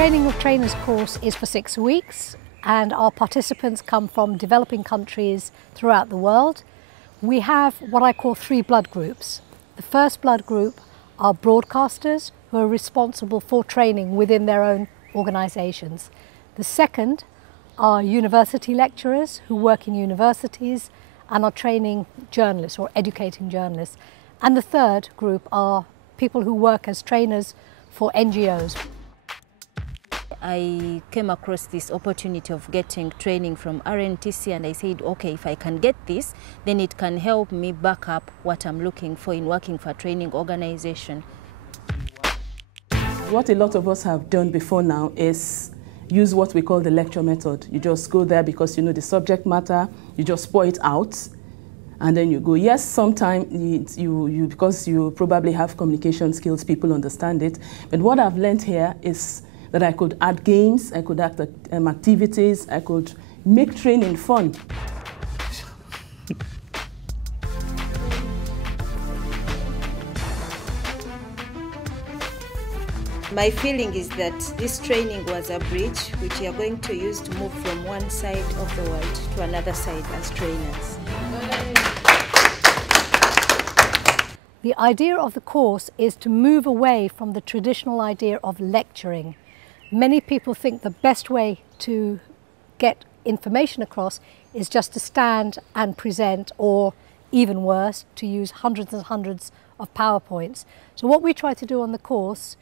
Training of Trainers course is for 6 weeks, and our participants come from developing countries throughout the world. We have what I call 3 blood groups. The first blood group are broadcasters who are responsible for training within their own organisations. The second are university lecturers who work in universities and are training journalists or educating journalists. And the third group are people who work as trainers for NGOs. I came across this opportunity of getting training from RNTC, and I said, okay, if I can get this, then it can help me back up what I'm looking for in working for a training organization. What a lot of us have done before now is use what we call the lecture method. You just go there because you know the subject matter, you just pour it out, and then you go. Yes, sometimes because you probably have communication skills, people understand it. But what I've learned here is that I could add games, I could add activities, I could make training fun. My feeling is that this training was a bridge which we are going to use to move from one side of the world to another side as trainers. The idea of the course is to move away from the traditional idea of lecturing. Many people think the best way to get information across is just to stand and present, or even worse, to use hundreds and hundreds of PowerPoints. So what we try to do on the course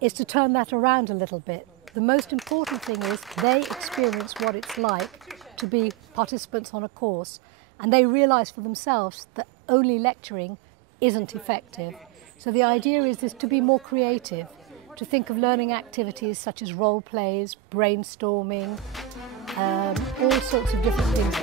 is to turn that around a little bit. The most important thing is they experience what it's like to be participants on a course, and they realise for themselves that only lecturing isn't effective. So the idea is to be more creative, to think of learning activities such as role plays, brainstorming, all sorts of different things.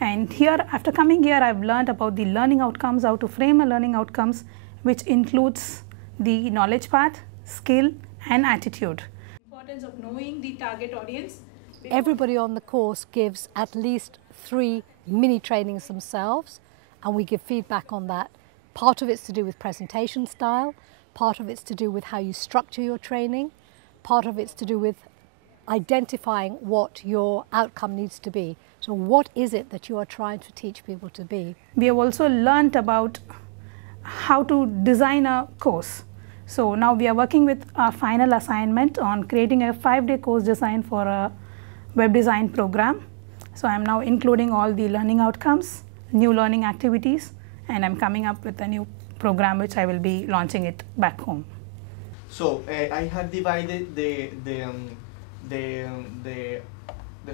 And here, after coming here, I've learned about the learning outcomes, how to frame a learning outcomes, which includes the knowledge part, skill, and attitude. Importance of knowing the target audience. Everybody on the course gives at least 3 mini trainings themselves, and we give feedback on that. Part of it's to do with presentation style, part of it's to do with how you structure your training, part of it's to do with identifying what your outcome needs to be. So what is it that you are trying to teach people to be? We have also learnt about how to design a course. So now we are working with our final assignment on creating a 5-day course design for a web design program. So I'm now including all the learning outcomes, new learning activities, and I'm coming up with a new program which I will be launching it back home. So I have divided the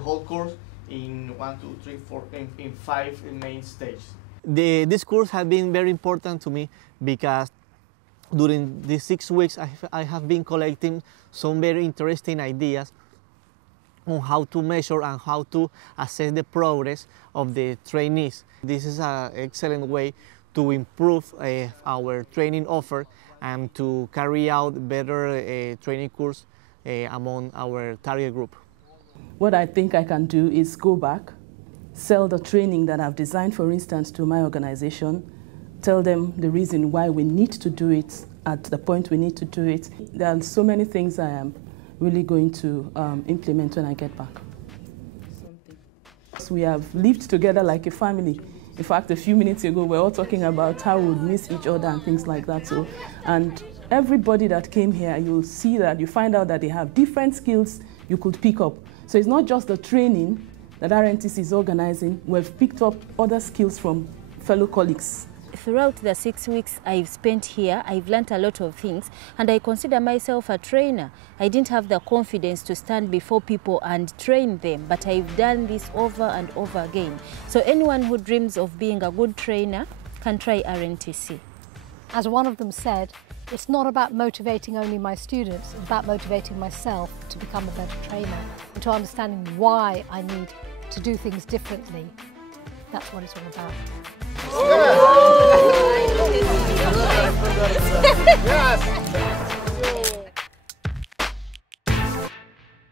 whole course in 1, 2, 3, 4, in 5 main stages. This course has been very important to me because during these 6 weeks I have been collecting some very interesting ideas on how to measure and how to assess the progress of the trainees. This is an excellent way to improve our training offer and to carry out better training course among our target group. What I think I can do is go back, sell the training that I've designed, for instance, to my organization, tell them the reason why we need to do it at the point we need to do it. There are so many things I am really going to implement when I get back. We have lived together like a family. In fact, a few minutes ago, we were all talking about how we would miss each other and things like that. So, and everybody that came here, you'll see that, you find out that they have different skills you could pick up. So it's not just the training that RNTC is organizing, we've picked up other skills from fellow colleagues. Throughout the 6 weeks I've spent here, I've learned a lot of things, and I consider myself a trainer. I didn't have the confidence to stand before people and train them, but I've done this over and over again. So anyone who dreams of being a good trainer can try RNTC. As one of them said, it's not about motivating only my students, it's about motivating myself to become a better trainer and to understanding why I need to do things differently. That's what it's all about. Yes!